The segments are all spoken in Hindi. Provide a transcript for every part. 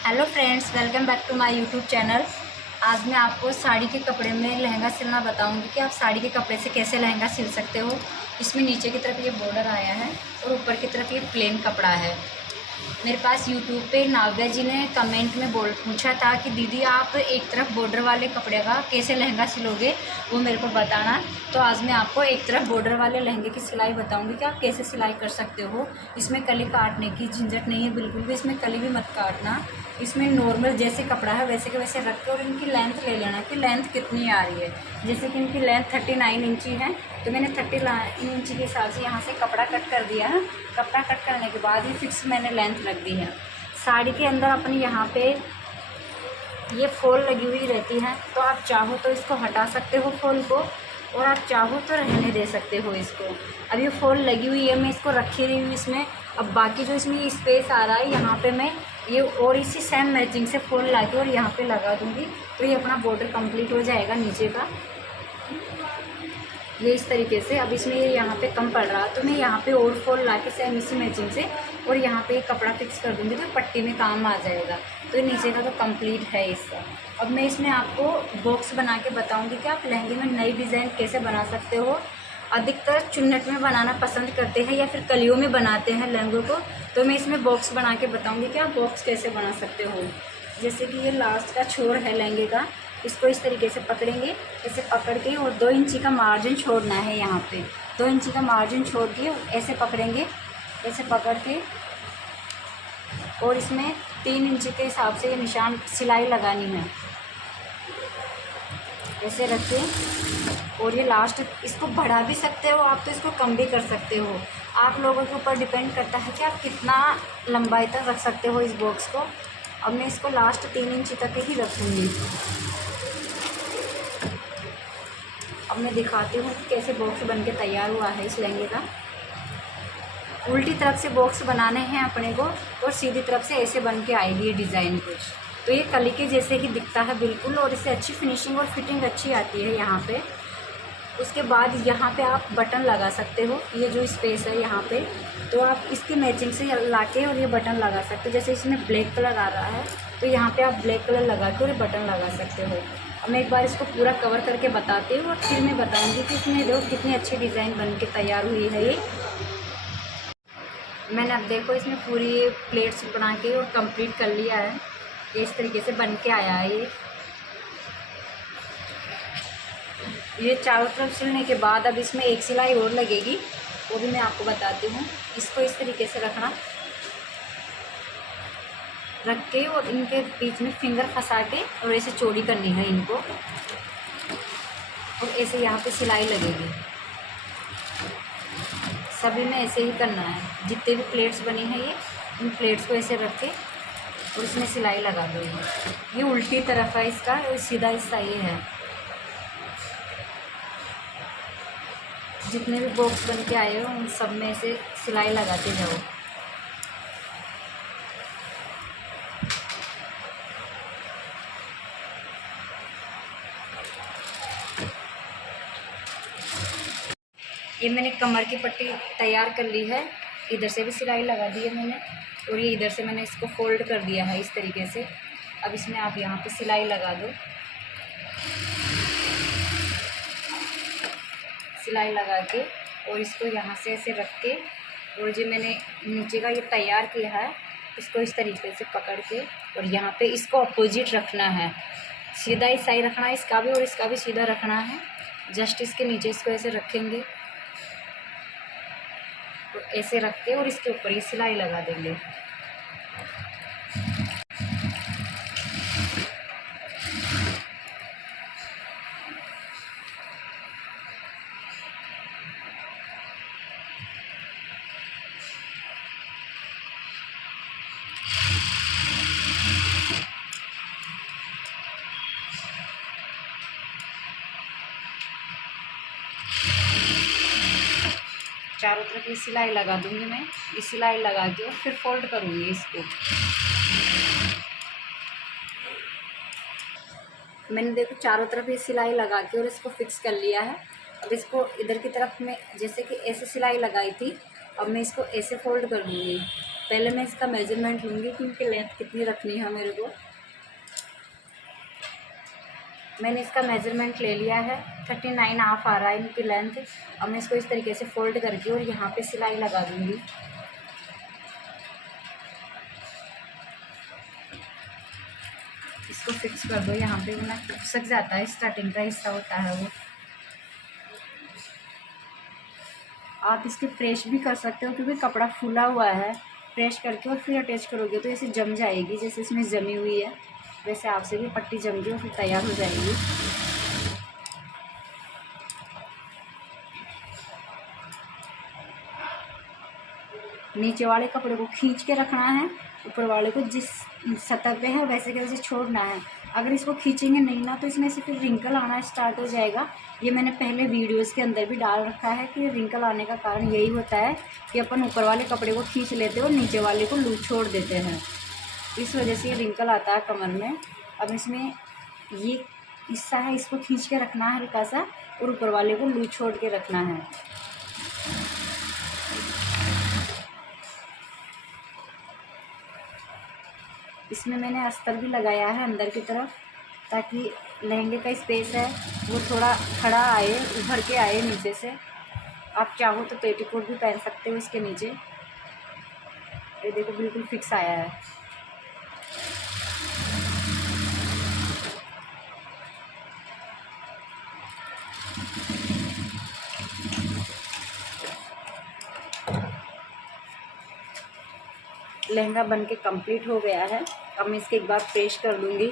Hello friends, welcome back to my YouTube channel. आज मैं आपको साड़ी के कपड़े में लहंगा सिलना बताऊंगी कि आप साड़ी के कपड़े से कैसे लहंगा सिल सकते हो। इसमें नीचे की तरफ ये बॉर्डर आया है और ऊपर की तरफ ये प्लेन कपड़ा है। मेरे पास यूट्यूब पे नाव्या जी ने कमेंट में पूछा था कि दीदी आप एक तरफ बॉर्डर वाले कपड़े का कैसे लहंगा सिलोगे, वो मेरे को बताना। तो आज मैं आपको एक तरफ बॉर्डर वाले लहंगे की सिलाई बताऊंगी कि आप कैसे सिलाई कर सकते हो। इसमें कली काटने की झंझट नहीं है, बिल्कुल भी इसमें कली भी मत काटना। इसमें नॉर्मल जैसे कपड़ा है वैसे के वैसे रख के और इनकी लेंथ ले लेना कि लेंथ कितनी आ रही है। जैसे कि इनकी लेंथ 39 इंची है, तो मैंने 39 इंची के हिसाब से यहाँ से कपड़ा कट कर दिया है। कपड़ा कट करने के बाद ये फिक्स मैंने लेंथ रख दी है। साड़ी के अंदर अपनी यहाँ पे ये फॉल लगी हुई रहती है, तो आप चाहो तो इसको हटा सकते हो फॉल को, और आप चाहो तो रहने दे सकते हो इसको। अब ये फॉल लगी हुई है, मैं इसको रखी रही हूँ इसमें। अब बाकी जो इसमें स्पेस आ रहा है यहाँ पे मैं ये और इसी सेम मैचिंग से फॉल ला के और यहाँ पे लगा दूँगी, तो ये अपना बॉर्डर कंप्लीट हो जाएगा नीचे का। ये इस तरीके से। अब इसमें ये यहाँ पे कम पड़ रहा तो मैं यहाँ पे और फॉल ला के सेम इसी मैचिंग से और यहाँ पे कपड़ा फिक्स कर दूँगी, तो पट्टी में काम आ जाएगा। तो नीचे का तो कंप्लीट है इसका। अब मैं इसमें आपको बॉक्स बना के बताऊँगी कि आप लहंगे में नई डिज़ाइन कैसे बना सकते हो। अधिकतर चुन्नट में बनाना पसंद करते हैं या फिर कलियों में बनाते हैं लहंगों को, तो मैं इसमें बॉक्स बना के बताऊँगी कि आप बॉक्स कैसे बना सकते हो। जैसे कि ये लास्ट का छोर है लहंगे का, इसको इस तरीके से पकड़ेंगे, ऐसे पकड़ के और 2 इंची का मार्जिन छोड़ना है। यहाँ पे 2 इंची का मार्जिन छोड़ के ऐसे पकड़ेंगे, ऐसे पकड़ के और इसमें 3 इंची के हिसाब से ये निशान सिलाई लगानी है। ऐसे रख के और ये लास्ट इसको बढ़ा भी सकते हो आप, तो इसको कम भी कर सकते हो। आप लोगों के ऊपर डिपेंड करता है कि आप कितना लंबाई तक रख सकते हो इस बॉक्स को। अब मैं इसको लास्ट 3 इंची तक ही रखूँगी। अब मैं दिखाती हूँ कि कैसे बॉक्स बन के तैयार हुआ है इस लहंगे का। उल्टी तरफ से बॉक्स बनाने हैं अपने को और सीधी तरफ से ऐसे बन के आएगी ये डिज़ाइन कुछ। तो ये कली के जैसे ही दिखता है बिल्कुल, और इससे अच्छी फिनिशिंग और फिटिंग अच्छी आती है यहाँ पे। उसके बाद यहाँ पे आप बटन लगा सकते हो, ये जो स्पेस है यहाँ पे, तो आप इसकी मैचिंग से लाके और ये बटन लगा सकते हो। जैसे इसमें ब्लैक कलर आ रहा है, तो यहाँ पे आप ब्लैक कलर लगा के और बटन लगा सकते हो। अब मैं एक बार इसको पूरा कवर करके बताती हूँ और फिर मैं बताऊँगी कि इसमें देखो कितनी अच्छी डिज़ाइन बन के तैयार हुई है ये। मैंने अब देखो इसमें पूरी प्लेट्स बना के और कंप्लीट कर लिया है। ये इस तरीके से बन के आया है ये चारों तरफ सिलने के बाद अब इसमें एक सिलाई और लगेगी, वो भी मैं आपको बताती हूँ। इसको इस तरीके से रखना, रख के और इनके बीच में फिंगर फंसा के और ऐसे चौड़ी करनी है इनको, और ऐसे यहाँ पे सिलाई लगेगी। सभी में ऐसे ही करना है। जितने भी प्लेट्स बनी हैं ये, इन प्लेट्स को ऐसे रख के और इसमें सिलाई लगा दो। ये उल्टी तरफ है इसका और सीधा हिस्सा ये है। जितने भी बॉक्स बन के आए हो उन सब में ऐसे सिलाई लगाते जाओ। ये मैंने कमर की पट्टी तैयार कर ली है, इधर से भी सिलाई लगा दी है मैंने, और ये इधर से मैंने इसको फोल्ड कर दिया है इस तरीके से। अब इसमें आप यहाँ पे सिलाई लगा दो। सिलाई लगा के और इसको यहाँ से ऐसे रख के, और जो मैंने नीचे का ये तैयार किया है इसको इस तरीके से पकड़ के और यहाँ पे इसको अपोजिट रखना है। सीधा ही सही रखना है इसका भी और इसका भी सीधा रखना है। जस्ट इसके नीचे इसको ऐसे रखेंगे और ऐसे रख के और इसके ऊपर ये सिलाई लगा देंगे। चारों तरफ ये सिलाई लगा दूंगी मैं। ये सिलाई लगा के और फिर फोल्ड करूँगी इसको। मैंने देखो चारों तरफ ये सिलाई लगा के और इसको फिक्स कर लिया है। अब इसको इधर की तरफ में जैसे कि ऐसे सिलाई लगाई थी, अब मैं इसको ऐसे फोल्ड कर दूँगी। पहले मैं इसका मेजरमेंट लूँगी कि इनकी लेंथ कितनी रखनी है मेरे को। मैंने इसका मेजरमेंट ले लिया है, 39.5 आ रहा है इनकी लेंथ। अब मैं इसको इस तरीके से फोल्ड करके और यहाँ पे सिलाई लगा दूँगी। इसको फिक्स कर दो यहाँ पे, वरना खिसक जाता है, स्टार्टिंग का हिस्सा होता है वो। आप इसके प्रेस भी कर सकते हो क्योंकि कपड़ा फूला हुआ है। प्रेस करके और फिर अटैच करोगे तो ऐसे जम जाएगी, जैसे इसमें जमी हुई है वैसे आपसे भी पट्टी जम के और फिर तैयार हो जाएगी। नीचे वाले कपड़े को खींच के रखना है, ऊपर वाले को जिस सतह पे है वैसे के वैसे छोड़ना है। अगर इसको खींचेंगे नहीं ना तो इसमें से फिर रिंकल आना स्टार्ट हो जाएगा। ये मैंने पहले वीडियोस के अंदर भी डाल रखा है कि रिंकल आने का कारण यही होता है कि अपन ऊपर वाले कपड़े को खींच लेते हैं और नीचे वाले को लूज छोड़ देते हैं, इस वजह से ये रिंकल आता है कमर में। अब इसमें ये हिस्सा है, इसको खींच के रखना है हल्का सा और ऊपर वाले को लूज छोड़ के रखना है। इसमें मैंने अस्तर भी लगाया है अंदर की तरफ, ताकि लहंगे का स्पेस है वो थोड़ा खड़ा आए, उभर के आए नीचे से। आप चाहो तो पेटीकोट भी पहन सकते हो इसके नीचे। ये देखो बिल्कुल फिक्स आया है। लहंगा बन के कंप्लीट हो गया है। अब मैं इसके एक बार प्रेस कर लूँगी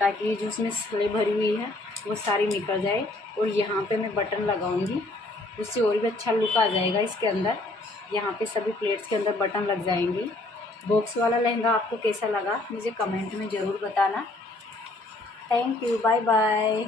ताकि जो उसमें सिलाई भरी हुई है वो सारी निकल जाए। और यहाँ पे मैं बटन लगाऊंगी, उससे और भी अच्छा लुक आ जाएगा इसके अंदर। यहाँ पे सभी प्लेट्स के अंदर बटन लग जाएंगी। बॉक्स वाला लहंगा आपको कैसा लगा मुझे कमेंट में ज़रूर बताना। Thank you, bye bye.